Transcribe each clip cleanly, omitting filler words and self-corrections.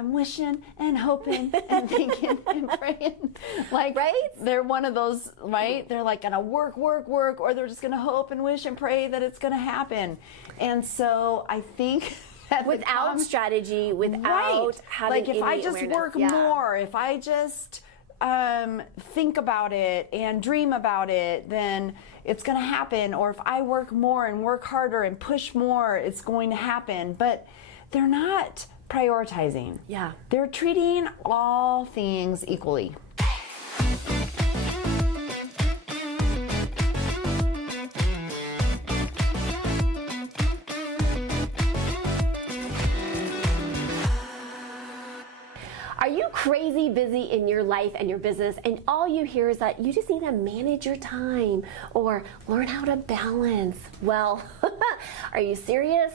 I'm wishing and hoping and thinking and praying. Like, right? They're one of those, right? They're like gonna work, or they're just gonna hope and wish and pray that it's gonna happen. And so I think that without strategy, without having like if I just awareness. work more, if I just think about it and dream about it, then it's going to happen. Or if I work more and work harder and push more, it's going to happen. But they're not prioritizing. Yeah. They're treating all things equally. Are you crazy busy in your life and your business, and all you hear is that you just need to manage your time or learn how to balance? Well, are you serious?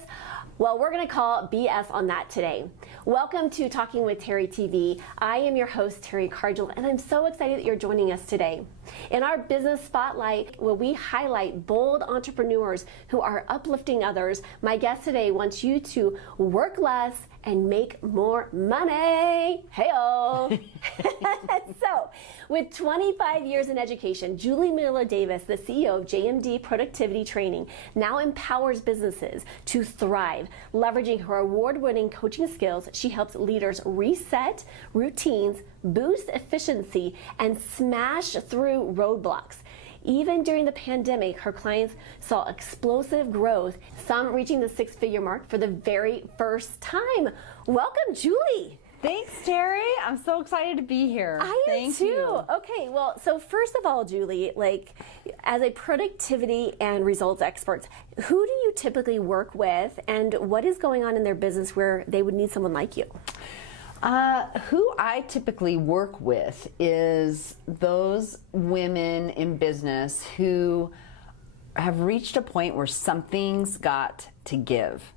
Well, we're going to call BS on that today. Welcome to Talking with Teri TV. I am your host, Teri Karjala, and I'm so excited that you're joining us today. In our business spotlight, where we highlight bold entrepreneurs who are uplifting others, my guest today wants you to work less and make more money. Hey-o! So, with 25 years in education, Julie Miller-Davis, the CEO of JMD Productivity Training, now empowers businesses to thrive. Leveraging her award-winning coaching skills, she helps leaders reset routines, boost efficiency, and smash through roadblocks. Even during the pandemic, her clients saw explosive growth, some reaching the six-figure mark for the very first time. Welcome, Julie. Thanks, Teri. I'm so excited to be here. I am too. Okay, well, so first of all, Julie, like as a productivity and results expert, who do you typically work with, and what is going on in their business where they would need someone like you? Who I typically work with is those women in business who have reached a point where something's got to give.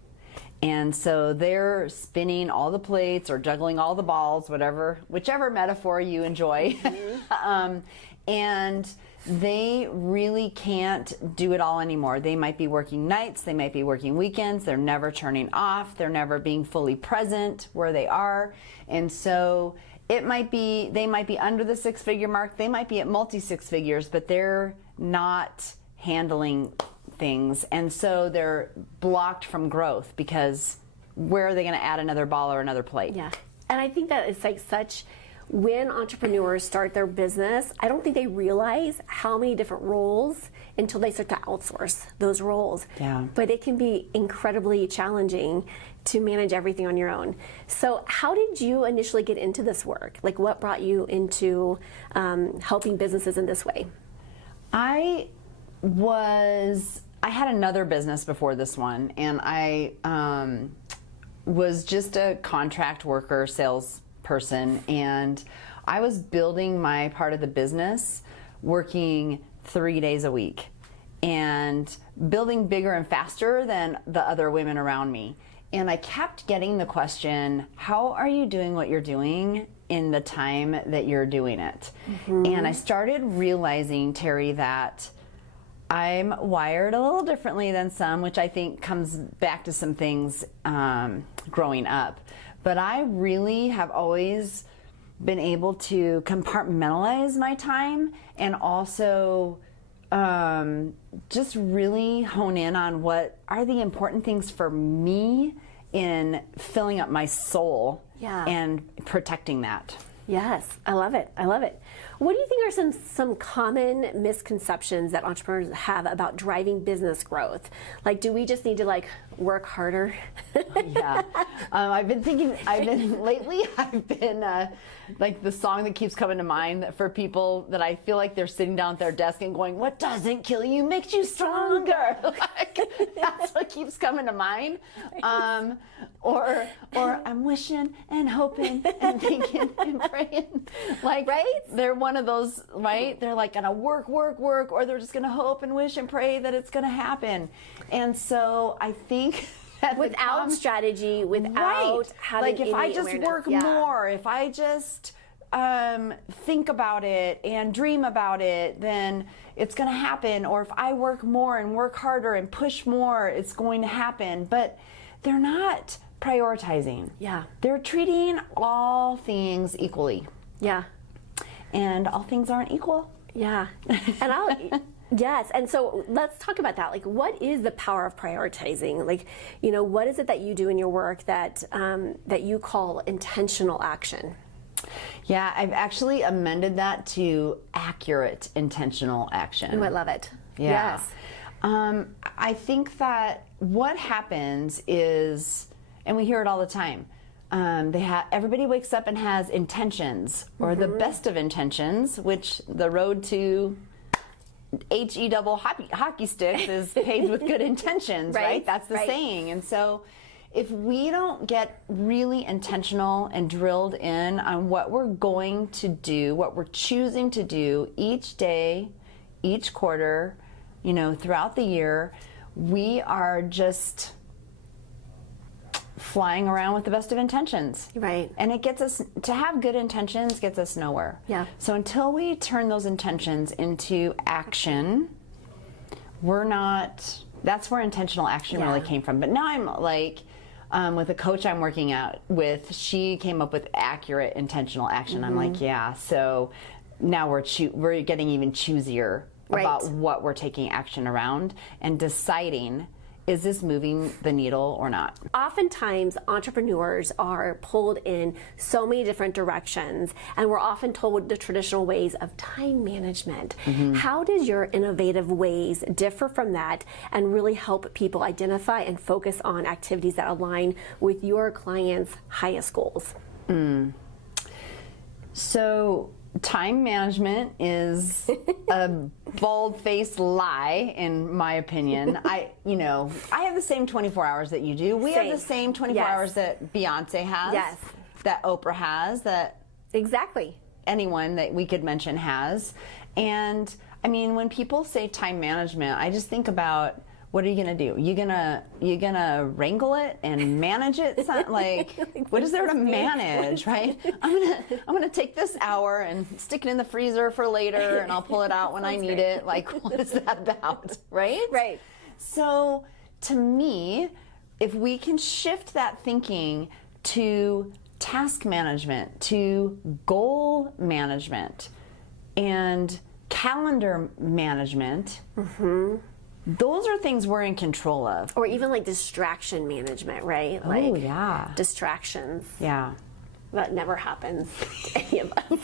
And so they're spinning all the plates or juggling all the balls, whichever metaphor you enjoy. Mm-hmm. And they really can't do it all anymore. They might be working nights, they might be working weekends, they're never turning off, they're never being fully present where they are. And so they might be under the six-figure mark, they might be at multi-six figures, but they're not handling things. And so they're blocked from growth because where are they going to add another ball or another plate? Yeah. And I think that it's like when entrepreneurs start their business, I don't think they realize how many different roles until they start to outsource those roles. Yeah. But it can be incredibly challenging to manage everything on your own. So how did you initially get into this work? Like what brought you into helping businesses in this way? I had another business before this one, and I was just a contract worker, salesperson, and I was building my part of the business, working 3 days a week, and building bigger and faster than the other women around me. And I kept getting the question, how are you doing what you're doing in the time that you're doing it? Mm-hmm. And I started realizing, Teri, that I'm wired a little differently than some, which I think comes back to some things growing up. But I really have always been able to compartmentalize my time and also just really hone in on what are the important things for me in filling up my soul and protecting that. Yes, I love it. I love it. What do you think are some common misconceptions that entrepreneurs have about driving business growth? Like, do we just need to work harder? Yeah. I've been like the song that keeps coming to mind for people that I feel like they're sitting down at their desk and going, what doesn't kill you makes you stronger. That's what keeps coming to mind. Or I'm wishing and hoping and thinking and praying. Right? They're one of those, right? They're like gonna work, or they're just gonna hope and wish and pray that it's gonna happen. And so I think that without strategy, without having if I just awareness. work more, if I just think about it and dream about it, then it's going to happen. Or if I work more and work harder and push more, it's going to happen. But they're not prioritizing. Yeah. They're treating all things equally. Yeah. And all things aren't equal. Yeah. And yes. And so let's talk about that. Like, what is the power of prioritizing? Like, what is it that you do in your work that that you call intentional action? Yeah, I've actually amended that to accurate intentional action. Oh, I love it. Yeah. Yes. I think that what happens is, and we hear it all the time, everybody wakes up and has intentions, or the best of intentions, which the road to HE double hockey sticks is paved with good intentions, right? That's the saying. And so if we don't get really intentional and drilled in on what we're going to do, what we're choosing to do each day, each quarter, throughout the year, we are just flying around with the best of intentions. Right. And it gets us, to have good intentions gets us nowhere. Yeah. So until we turn those intentions into action, that's where intentional action really came from. But now I'm like, with a coach I'm working out with, she came up with accurate intentional action. I'm like, yeah, so now we're getting even choosier about what we're taking action around and deciding, is this moving the needle or not? Oftentimes, entrepreneurs are pulled in so many different directions, and we're often told the traditional ways of time management. How does your innovative ways differ from that and really help people identify and focus on activities that align with your clients' highest goals? So, time management is a bald-faced lie, in my opinion. I have the same 24 hours that you do. We have the same 24 hours that Beyonce has, that Oprah has, that exactly anyone that we could mention has. And I mean, when people say time management, I just think about, what are you gonna do? You gonna wrangle it and manage it? Like, what is there to manage, right? I'm gonna take this hour and stick it in the freezer for later, and I'll pull it out when I need it. Like, what is that about, right? Right. So, to me, if we can shift that thinking to task management, to goal management, and calendar management. Those are things we're in control of. Or even like distraction management, right? Like, oh, yeah. Distractions. Yeah. That never happens to any of us.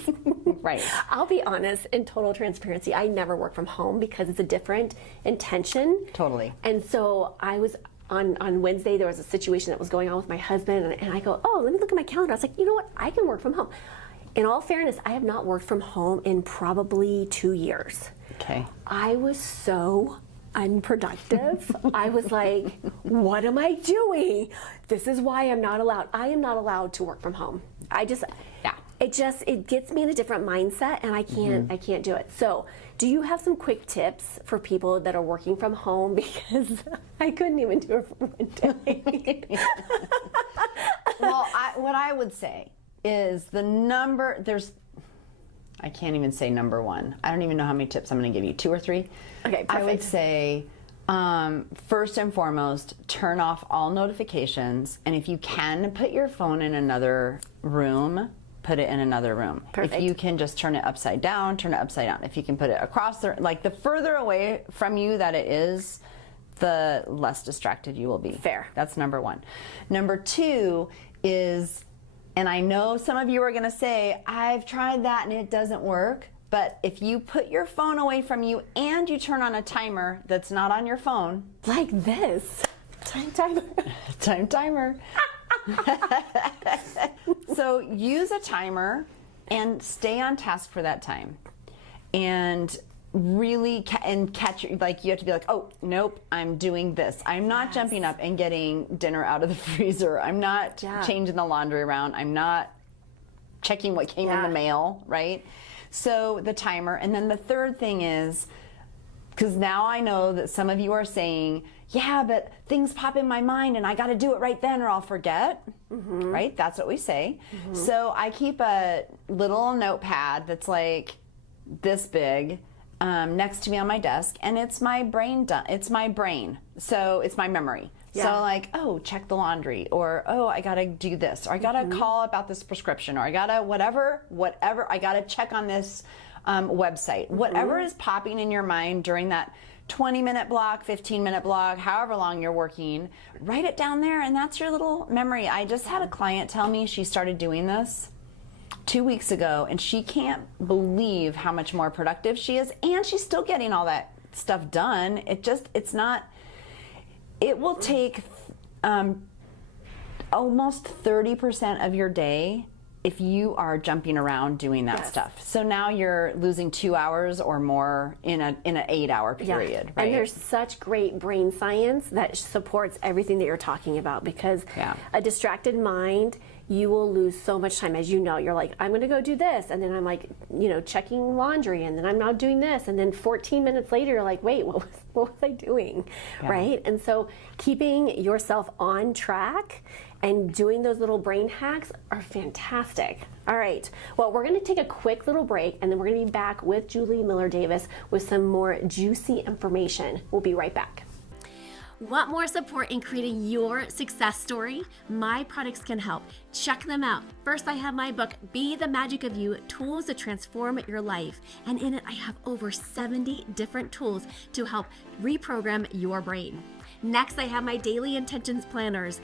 Right. I'll be honest, in total transparency, I never work from home because it's a different intention. Totally. And so I was on Wednesday, there was a situation that was going on with my husband, and I go, oh, let me look at my calendar. I was like, you know what? I can work from home. In all fairness, I have not worked from home in probably 2 years. Okay. I was so unproductive. I was like, what am I doing? This is why I'm not allowed. I am not allowed to work from home. It gets me in a different mindset, and I can't do it. So, do you have some quick tips for people that are working from home? Because I couldn't even do it for one day. Well, what I would say is I can't even say number one. I don't even know how many tips I'm going to give you. 2 or 3? Okay, perfect. I would say, first and foremost, turn off all notifications. And if you can put your phone in another room, put it in another room. Perfect. If you can just turn it upside down, turn it upside down. If you can put it across, the further away from you that it is, the less distracted you will be. Fair. That's number 1. Number 2 is, and I know some of you are going to say, I've tried that and it doesn't work. But if you put your phone away from you and you turn on a timer that's not on your phone. Like this. Time timer. Time timer. So use a timer and stay on task for that time. And really catch, like, you have to be like, oh, nope, I'm doing this. I'm not jumping up and getting dinner out of the freezer. I'm not changing the laundry around. I'm not checking what came in the mail, right? So the timer. And then the third thing is, because now I know that some of you are saying, yeah, but things pop in my mind and I got to do it right then or I'll forget, right? That's what we say. So I keep a little notepad that's like this big next to me on my desk, and it's my brain. It's my brain. So it's my memory. So like, oh, check the laundry, or oh, I gotta do this, or I gotta call about this prescription, or I gotta whatever, I gotta check on this website. Whatever is popping in your mind during that 20-minute block, 15-minute block, however long you're working, write it down there, and that's your little memory. I just had a client tell me she started doing this 2 weeks ago, and she can't believe how much more productive she is, and she's still getting all that stuff done. It will take almost 30% of your day if you are jumping around doing that stuff. So now you're losing 2 hours or more in an 8-hour period, right? And there's such great brain science that supports everything that you're talking about, because a distracted mind, you will lose so much time. As you know, you're like, I'm gonna go do this, and then I'm like, checking laundry, and then I'm not doing this, and then 14 minutes later you're like, wait, what was I doing, right? And so keeping yourself on track and doing those little brain hacks are fantastic. All right, well, we're gonna take a quick little break, and then we're gonna be back with Julie Miller-Davis with some more juicy information. We'll be right back. Want more support in creating your success story? My products can help. Check them out. First, I have my book, Be the Magic of You, Tools to Transform Your Life. And in it, I have over 70 different tools to help reprogram your brain. Next, I have my daily intentions planners.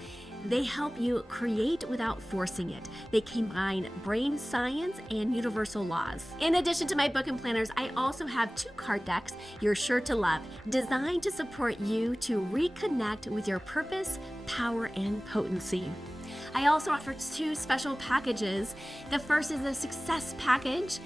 They help you create without forcing it. They combine brain science and universal laws. In addition to my book and planners, I also have 2 card decks you're sure to love, designed to support you to reconnect with your purpose, power, and potency. I also offer 2 special packages. The first is a success package.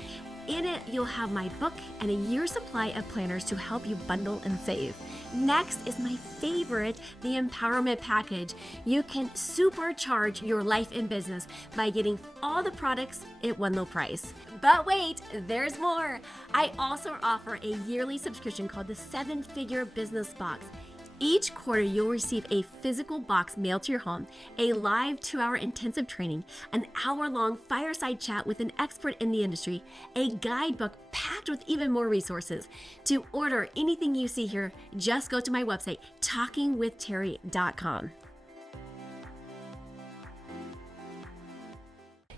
In it, you'll have my book and a year's supply of planners to help you bundle and save. Next is my favorite, the empowerment package. You can supercharge your life and business by getting all the products at one low price. But wait, there's more. I also offer a yearly subscription called the 7-Figure Business Box. Each quarter, you'll receive a physical box mailed to your home, a live 2-hour intensive training, an hour-long fireside chat with an expert in the industry, a guidebook packed with even more resources. To order anything you see here, just go to my website, talkingwithteri.com.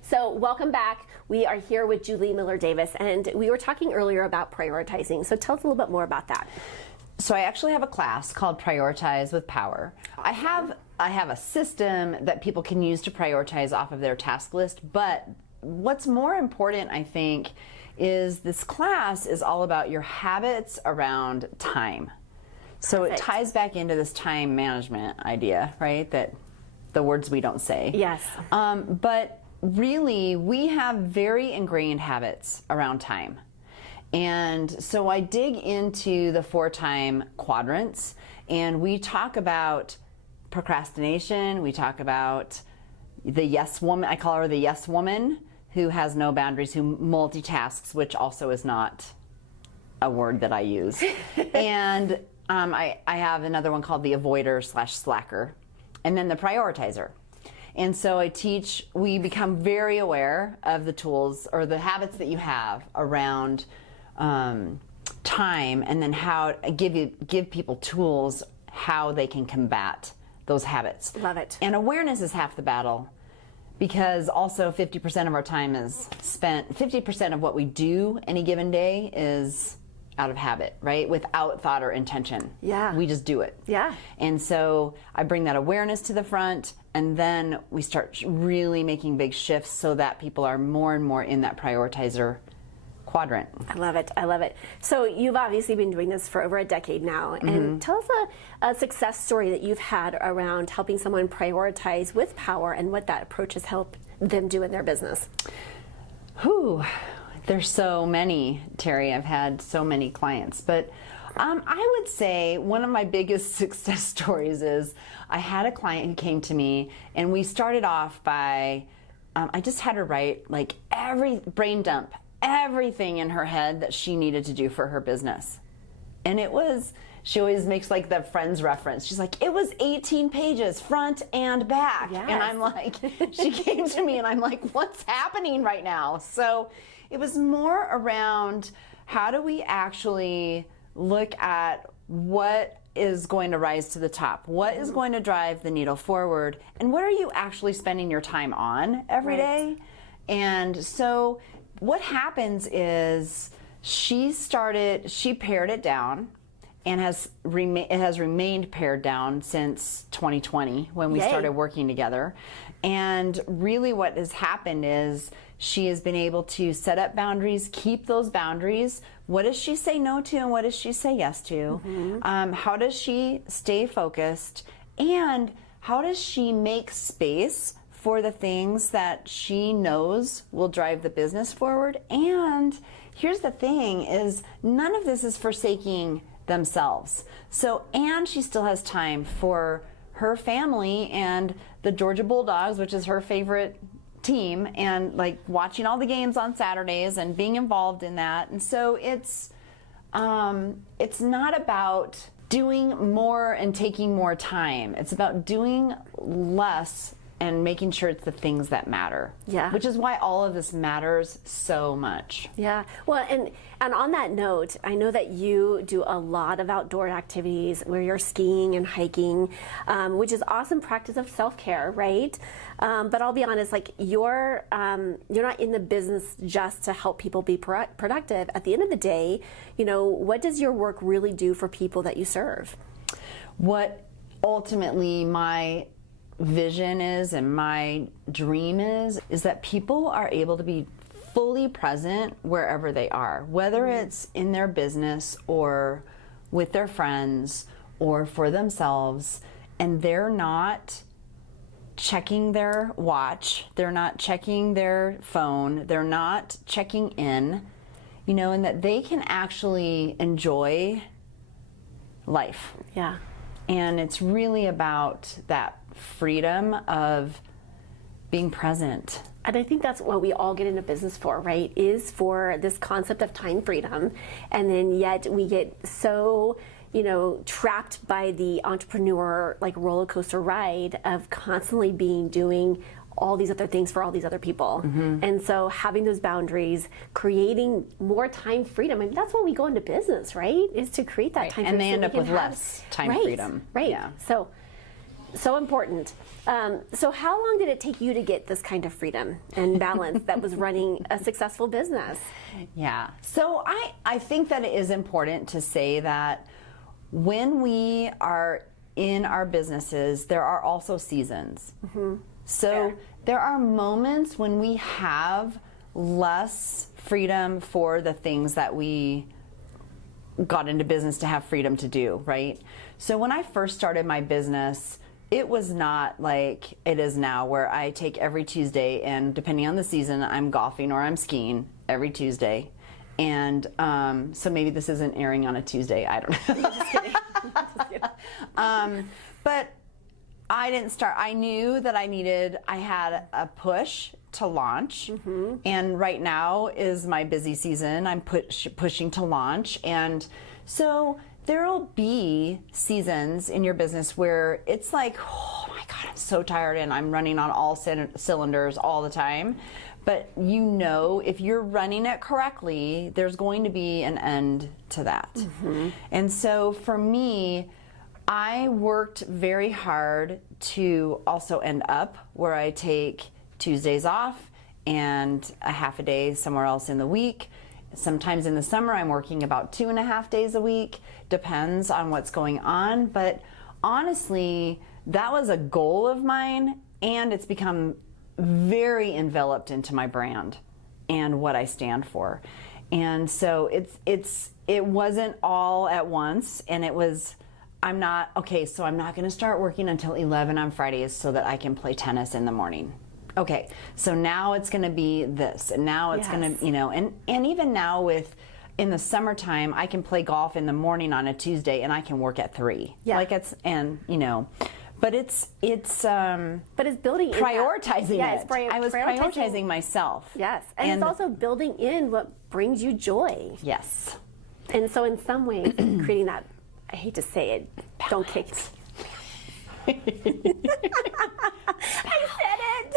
So welcome back. We are here with Julie Miller-Davis, and we were talking earlier about prioritizing. So tell us a little bit more about that. So I actually have a class called Prioritize with Power. I have a system that people can use to prioritize off of their task list, but what's more important, I think, is this class is all about your habits around time. So it ties back into this time management idea, right? That the words we don't say. Yes. But really, we have very ingrained habits around time. And so I dig into the 4 time quadrants, and we talk about procrastination. We talk about the yes woman. I call her the yes woman, who has no boundaries, who multitasks, which also is not a word that I use. And I have another one called the avoider/slacker, and then the prioritizer. And so we become very aware of the tools or the habits that you have around time, and then how give people tools how they can combat those habits. Love it. And awareness is half the battle, because also 50% of our time is spent, 50% of what we do any given day is out of habit, right? Without thought or intention. Yeah. We just do it. Yeah. And so I bring that awareness to the front, and then we start really making big shifts so that people are more and more in that prioritizer quadrant. I love it. I love it. So you've obviously been doing this for over a decade now. And tell us a success story that you've had around helping someone prioritize with power, and what that approach has helped them do in their business. Whew. There's so many, Teri. I've had so many clients. But I would say one of my biggest success stories is I had a client who came to me, and we started off by, I just had her write like brain dump everything in her head that she needed to do for her business. And she always makes like the Friends reference. She's like, it was 18 pages, front and back. Yes. And I'm like, she came to me and I'm like, what's happening right now? So it was more around how do we actually look at what is going to rise to the top? What is going to drive the needle forward? And what are you actually spending your time on every day? And so what happens is she pared it down, and it has remained pared down since 2020 when we started working together. And really what has happened is she has been able to set up boundaries, keep those boundaries. What does she say no to and what does she say yes to? How does she stay focused? And how does she make space for the things that she knows will drive the business forward? And here's the thing is none of this is forsaking themselves. So, and she still has time for her family and the Georgia Bulldogs, which is her favorite team, and like watching all the games on Saturdays and being involved in that. And so it's not about doing more and taking more time. It's about doing less and making sure it's the things that matter. Yeah. Which is why all of this matters so much. Yeah. Well, and on that note, I know that you do a lot of outdoor activities where you're skiing and hiking, which is awesome practice of self-care, right? But I'll be honest, like you're not in the business just to help people be productive. At the end of the day, you know, what does your work really do for people that you serve? What ultimately my vision is and my dream is that people are able to be fully present wherever they are, whether it's in their business or with their friends or for themselves, and they're not checking their watch, they're not checking their phone, they're not checking in, you know, and that they can actually enjoy life. Yeah. And it's really about that freedom of being present. And I think that's what we all get into business for, right? Is for this concept of time freedom. And then yet we get so, you know, trapped by the entrepreneur like roller coaster ride of constantly doing all these other things for all these other people. And so having those boundaries, creating more time freedom. I mean, that's when we go into business, right? Is to create that time freedom. And they end up with less time freedom. Right. Yeah. So important. So how long did it take you to get this kind of freedom and balance that was running a successful business? Yeah. So I think that it is important to say that when we are in our businesses, there are also seasons. So there are moments when we have less freedom for the things that we got into business to have freedom to do, right? So when I first started my business, it was not like it is now where I take every Tuesday and depending on the season, I'm golfing or I'm skiing every Tuesday. And so maybe this isn't airing on a Tuesday, I don't know. Just kidding. Just kidding. But I didn't start, I knew that I had a push to launch. And right now is my busy season. I'm pushing to launch. And so there'll be seasons in your business where it's like, oh my God, I'm so tired and I'm running on all cylinders all the time. But you know, if you're running it correctly, there's going to be an end to that. And so for me, I worked very hard to also end up where I take Tuesdays off and a half a day somewhere else in the week. Sometimes in the summer, I'm working about 2.5 days a week. Depends on what's going on. But honestly, that was a goal of mine, and it's become very enveloped into my brand and what I stand for. And so it wasn't all at once, and it was, I'm not going to start working until 11 on Fridays so that I can play tennis in the morning. Okay, so now it's going to be this, and now it's going to, you know, and even now in the summertime, I can play golf in the morning on a Tuesday, and I can work at 3. Yeah. Like you know, but it's building prioritizing it. I was prioritizing myself. Yes, and it's also building in what brings you joy. Yes. And so in some ways, creating that, I hate to say it, don't kick me. I said it.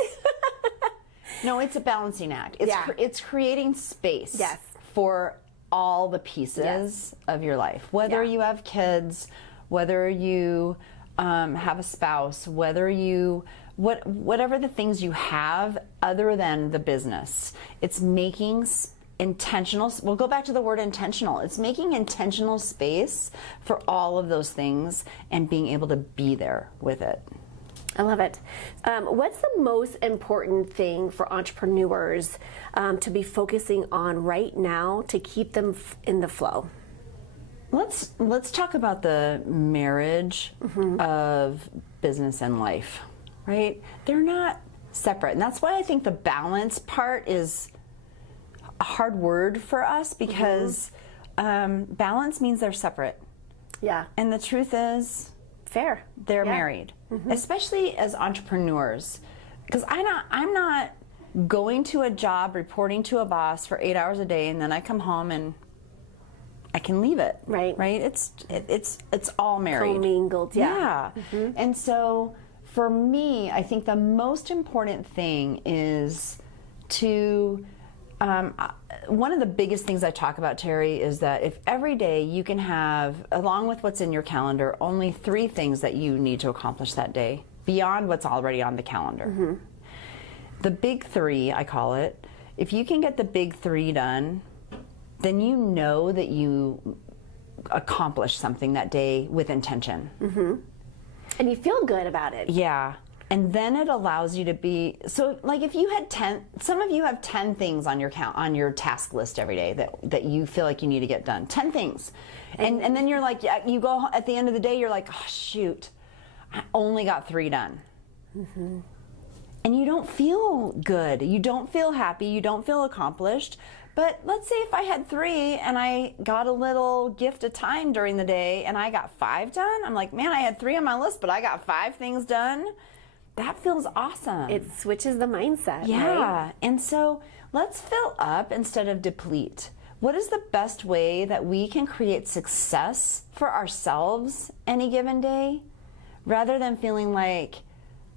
No, it's a balancing act. It's creating space for all the pieces of your life. Whether you have kids, whether you have a spouse, whatever the things you have other than the business. It's making intentional, we'll go back to the word intentional. It's making intentional space for all of those things and being able to be there with it. I love it. What's the most important thing for entrepreneurs to be focusing on right now to keep them in the flow? Let's talk about the marriage of business and life, right? They're not separate. And that's why I think the balance part is a hard word for us, because balance means they're separate. Yeah. And the truth is, fair. They're married, especially as entrepreneurs. Because I'm not going to a job, reporting to a boss for 8 hours a day, and then I come home and I can leave it. Right. Right. It's all married. Commingled. Yeah. And so for me, I think the most important thing is to. One of the biggest things I talk about, Teri, is that if every day you can have, along with what's in your calendar, only 3 things that you need to accomplish that day, beyond what's already on the calendar. The big 3, I call it, if you can get the big 3 done, then you know that you accomplished something that day with intention. And you feel good about it. Yeah. And then it allows you to be, so like if you had 10, some of you have 10 things on your task list every day that you feel like you need to get done. 10 things. And then you're like, you go at the end of the day, you're like, oh shoot, I only got 3 done. And you don't feel good. You don't feel happy. You don't feel accomplished. But let's say if I had 3 and I got a little gift of time during the day and I got 5 done, I'm like, man, I had 3 on my list, but I got 5 things done. That feels awesome. It switches the mindset, yeah. right? And so let's fill up instead of deplete. What is the best way that we can create success for ourselves any given day, rather than feeling like,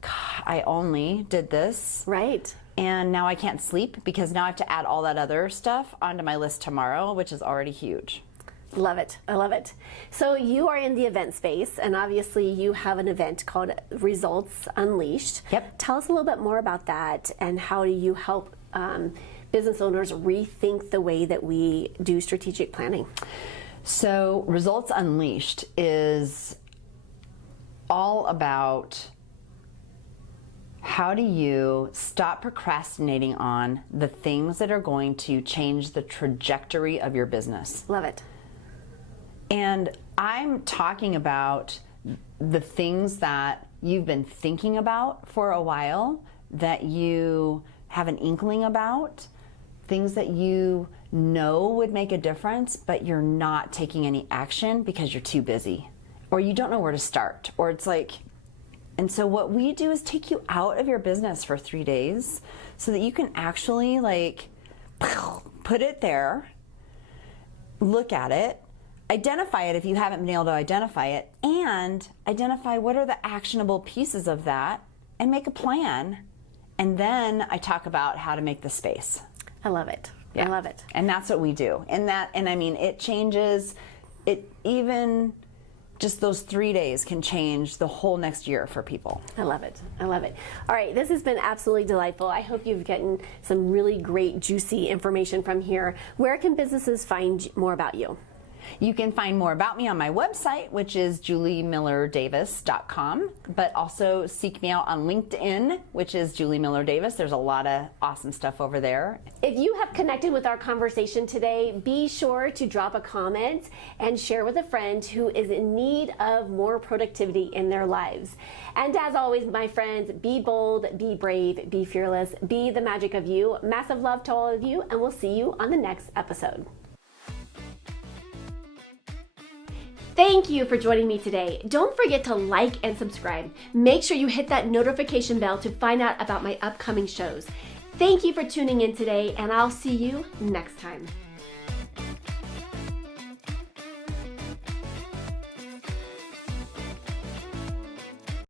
God, I only did this. Right. And now I can't sleep because now I have to add all that other stuff onto my list tomorrow, which is already huge. Love it. I love it. So you are in the event space, and obviously you have an event called Results Unleashed. Yep. Tell us a little bit more about that, and how do you help business owners rethink the way that we do strategic planning? So Results Unleashed is all about how do you stop procrastinating on the things that are going to change the trajectory of your business. Love it. And I'm talking about the things that you've been thinking about for a while, that you have an inkling about, things that you know would make a difference, but you're not taking any action because you're too busy, or you don't know where to start, or it's like, and so what we do is take you out of your business for 3 days so that you can actually like put it there, look at it, identify it if you haven't been able to identify it, and identify what are the actionable pieces of that and make a plan. And then I talk about how to make the space. I love it. Yeah. I love it. And that's what we do. And I mean, it changes, it even just those 3 days can change the whole next year for people. I love it. I love it. All right, this has been absolutely delightful. I hope you've gotten some really great, juicy information from here. Where can businesses find more about you? You can find more about me on my website, which is juliemillerdavis.com, but also seek me out on LinkedIn, which is Julie Miller Davis. There's a lot of awesome stuff over there. If you have connected with our conversation today, be sure to drop a comment and share with a friend who is in need of more productivity in their lives. And as always, my friends, be bold, be brave, be fearless, be the magic of you. Massive love to all of you, and we'll see you on the next episode. Thank you for joining me today. Don't forget to like and subscribe. Make sure you hit that notification bell to find out about my upcoming shows. Thank you for tuning in today, and I'll see you next time.